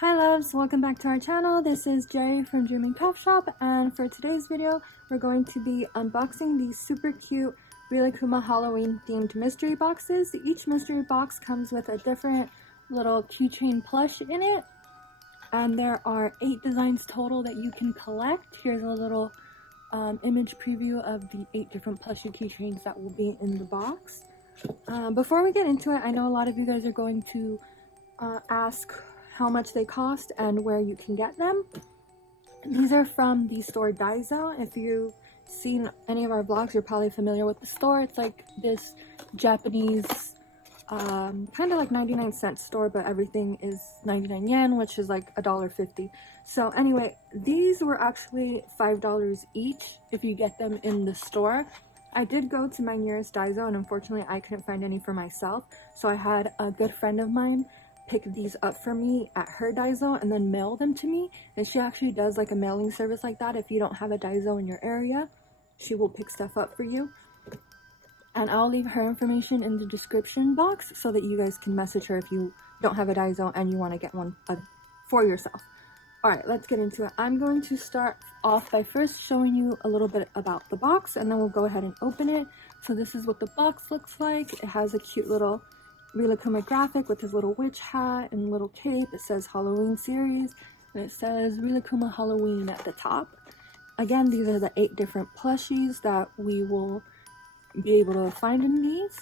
Hi loves, welcome back to our channel. This is Jerry from Dreaming Puff Shop, and for today's video we're going to be unboxing these super cute Rilakkuma Halloween themed mystery boxes. Each mystery box comes with a different little keychain plush in it, and there are 8 designs total that you can collect. Here's a little image preview of the 8 different plushie keychains that will be in the box. Before we get into it, I know a lot of you guys are going to ask how much they cost and where you can get them. These are from the store Daiso. If you've seen any of our vlogs, you're probably familiar with the store. It's like this Japanese kind of like 99-cent store, but everything is 99 yen, which is like $1.50. So anyway, these were actually $5 each if you get them in the store. I did go to my nearest Daiso, and unfortunately I couldn't find any for myself, so I had a good friend of mine pick these up for me at her Daiso and then mail them to me. And she actually does like a mailing service like that. If you don't have a Daiso in your area, she will pick stuff up for you. And I'll leave her information in the description box so that you guys can message her if you don't have a Daiso and you want to get one for yourself. Alright, let's get into it. I'm going to start off by first showing you a little bit about the box, and then we'll go ahead and open it. So this is what the box looks like. It has a cute little Rilakkuma graphic with his little witch hat and little cape. It says Halloween series, and it says Rilakkuma Halloween at the top. Again, these are the 8 different plushies that we will be able to find in these.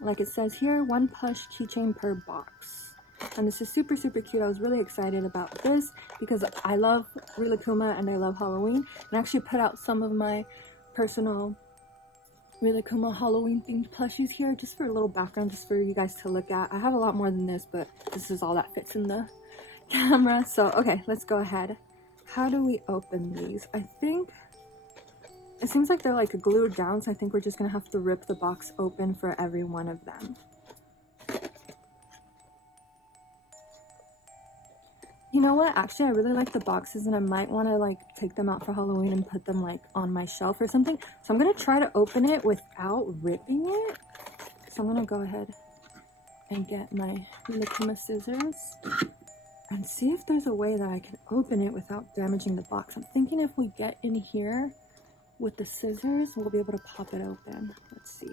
Like it says here, 1 plush keychain per box. And this is super cute. I was really excited about this because I love Rilakkuma and I love Halloween, and I actually put out some of my personal Rilakkuma Halloween themed plushies here just for a little background, just for you guys to look at. I have a lot more than this, but this is all that fits in the camera. So okay, let's go ahead. How do we open these? I think it seems like they're like glued down, so I think we're just gonna have to rip the box open for every one of them. You know what? Actually, I really like the boxes, and I might want to like take them out for Halloween and put them like on my shelf or something. So I'm going to try to open it without ripping it. So I'm going to go ahead and get my Rilakkuma scissors and see if there's a way that I can open it without damaging the box. I'm thinking if we get in here with the scissors, we'll be able to pop it open. Let's see.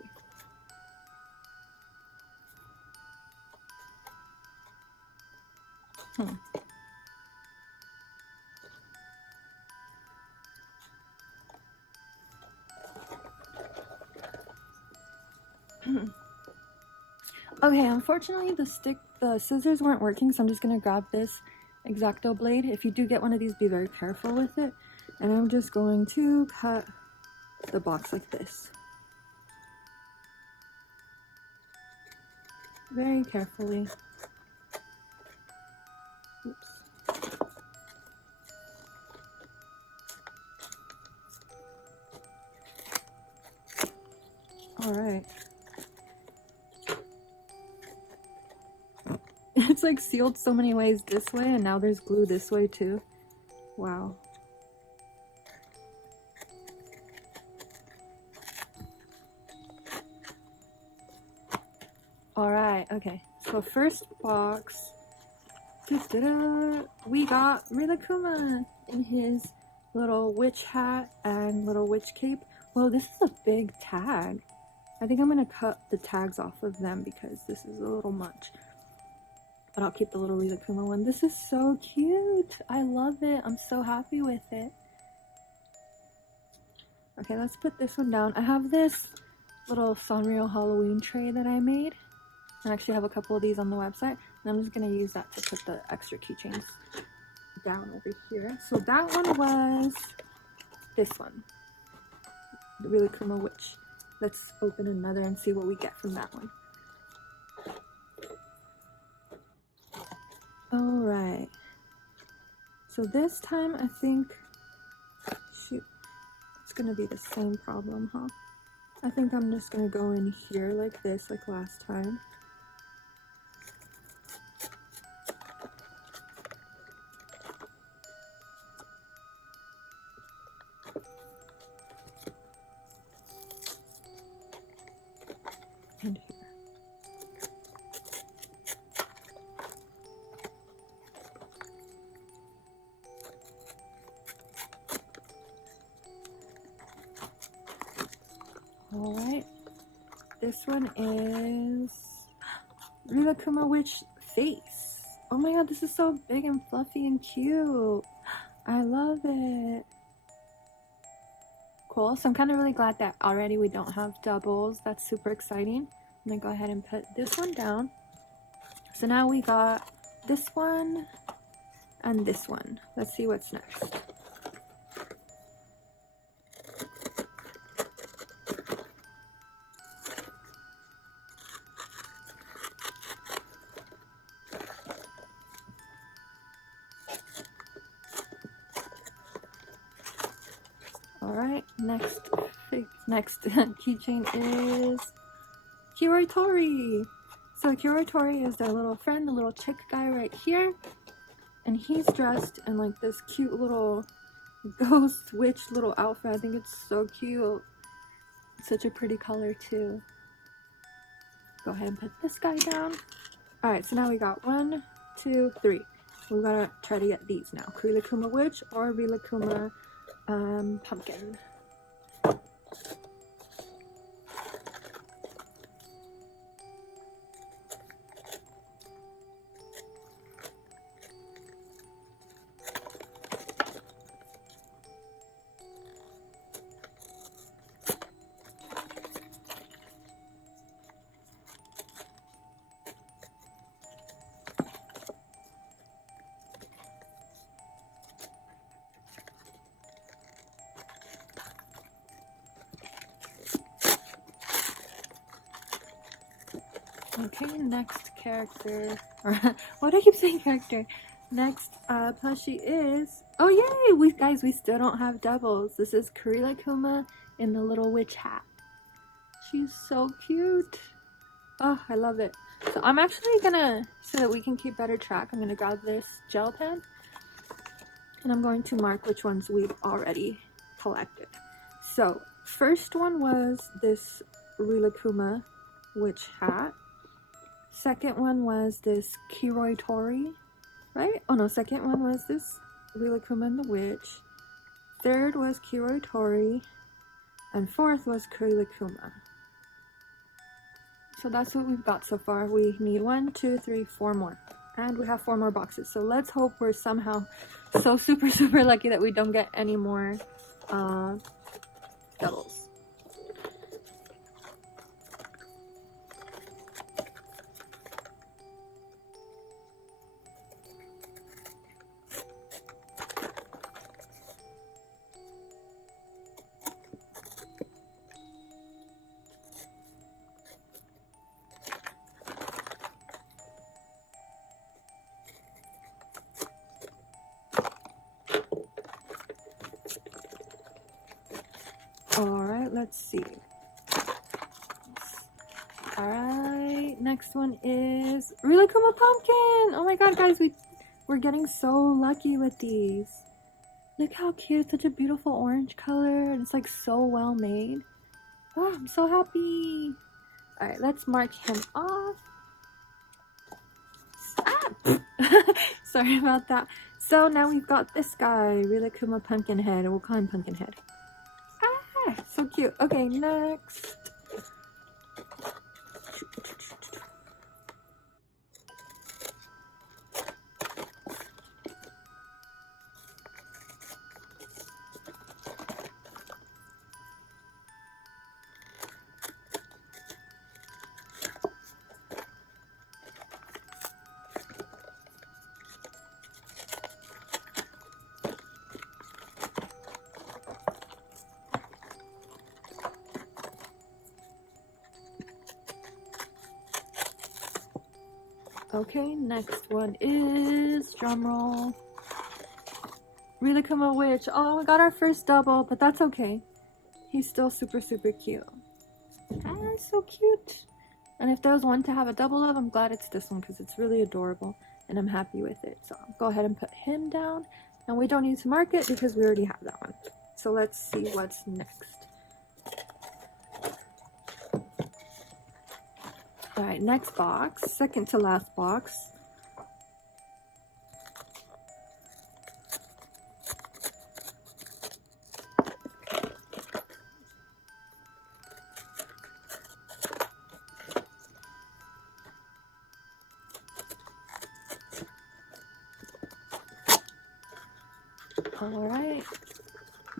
Okay, unfortunately the scissors weren't working, so I'm just gonna grab this X-Acto blade. If you do get one of these, be very careful with it. And I'm just going to cut the box like this. Very carefully. Oops. Alright. It's like sealed so many ways this way, and now there's glue this way too. Wow. Alright, okay. So first box, we got Rilakkuma in his little witch hat and little witch cape. Whoa, this is a big tag. I think I'm gonna cut the tags off of them because this is a little much. But I'll keep the little Rilakkuma one. This is so cute. I love it. I'm so happy with it. Okay, let's put this one down. I have this little Sanrio Halloween tray that I made. I actually have a couple of these on the website, and I'm just going to use that to put the extra keychains down over here. So that one was this one, the Rilakkuma Witch. Let's open another and see what we get from that one. Alright, so this time I think, shoot, it's going to be the same problem, huh? I think I'm just going to go in here like this, like last time. And here. Alright. This one is Rilakkuma Witch Face. Oh my god, this is so big and fluffy and cute. I love it. Cool. So I'm kind of really glad that already we don't have doubles. That's super exciting. I'm gonna go ahead and put this one down. So now we got this one and this one. Let's see what's next. Alright, next keychain is Kiritori. So Kiritori is their little friend, the little chick guy right here. And he's dressed in like this cute little ghost witch little outfit. I think it's so cute. Such a pretty color too. Go ahead and put this guy down. Alright, so now we got 1, 2, 3. We gotta try to get these now. Rilakkuma Witch or Rilakkuma Pumpkin. Okay, next character, or why do I keep saying character? Next plushie is, oh yay, we still don't have doubles. This is Rilakkuma in the little witch hat. She's so cute. Oh, I love it. So I'm actually gonna, so that we can keep better track, I'm gonna grab this gel pen and I'm going to mark which ones we've already collected. So first one was this Rilakkuma witch hat. Second one was this Kiritori, right? Oh no, second one was this Rilakkuma and the Witch. Third was Kiritori. And fourth was Rilakkuma. So that's what we've got so far. We need 1, 2, 3, 4 more. And we have 4 more boxes. So let's hope we're somehow so super lucky that we don't get any more doubles. Alright, let's see. Alright, next one is Rilakkuma Pumpkin! Oh my god, guys, we're getting so lucky with these. Look how cute, such a beautiful orange color, and it's like so well made. Oh, I'm so happy. Alright, let's mark him off. Ah! Sorry about that. So now we've got this guy, Rilakkuma Pumpkinhead, we'll call him Pumpkinhead. So cute. Okay, next. Okay, next one is, drumroll, Rilakkuma Witch. Oh, we got our first double, but that's okay. He's still super cute. Ah, so cute. And if there was one to have a double of, I'm glad it's this one because it's really adorable and I'm happy with it. So I'll go ahead and put him down, and we don't need to mark it because we already have that one. So let's see what's next. Alright, next box, second to last box. Alright.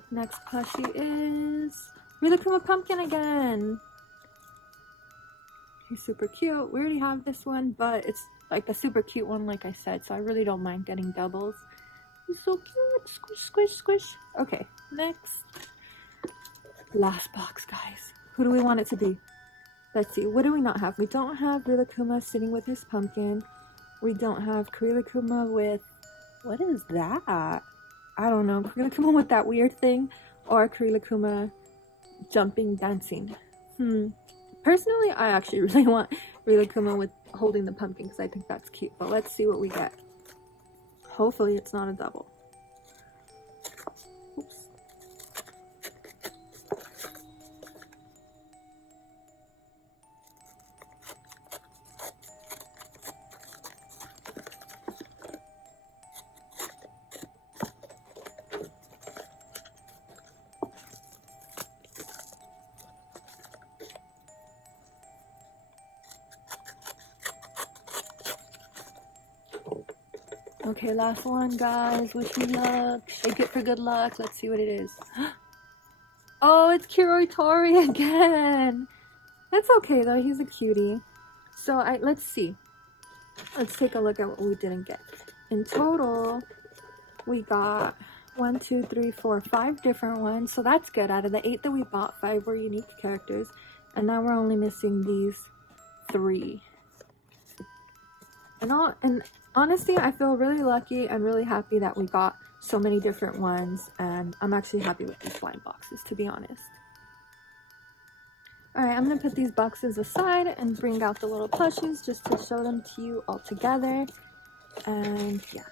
Next plushie is Rilakkuma Pumpkin again. He's super cute. We already have this one, but it's like a super cute one, like I said, so I really don't mind getting doubles. He's so cute. Squish, squish, squish. Okay, next. Last box, guys. Who do we want it to be? Let's see. What do we not have? We don't have Rilakkuma sitting with his pumpkin. We don't have Rilakkuma with... What is that? I don't know. Rilakkuma with that weird thing. Or Rilakkuma jumping, dancing. Personally, I actually really want Rilakkuma with holding the pumpkin because I think that's cute. But let's see what we get. Hopefully it's not a double. Oops. Okay, last one, guys. Wish me luck. Shake it for good luck. Let's see what it is. Oh, it's Kiritori again. That's okay, though. He's a cutie. So, let's see. Let's take a look at what we didn't get. In total, we got 1, 2, 3, 4, 5 different ones. So, that's good. Out of the 8 that we bought, 5 were unique characters. And now we're only missing these 3. And honestly, I feel really lucky and really happy that we got so many different ones, and I'm actually happy with these blind boxes, to be honest. Alright, I'm going to put these boxes aside and bring out the little plushies just to show them to you all together. And yeah,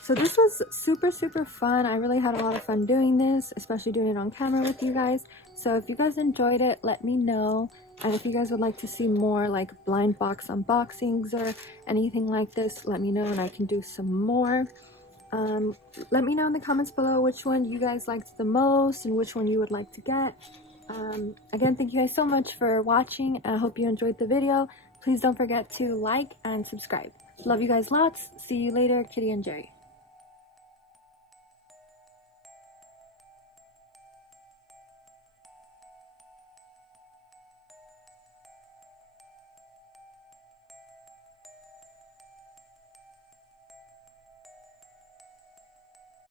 so this was super fun. I really had a lot of fun doing this, especially doing it on camera with you guys. So if you guys enjoyed it, let me know. And if you guys would like to see more like blind box unboxings or anything like this, let me know and I can do some more. Let me know in the comments below which one you guys liked the most and which one you would like to get. Again, thank you guys so much for watching. I hope you enjoyed the video. Please don't forget to like and subscribe. Love you guys lots. See you later, Kitty and Jerry.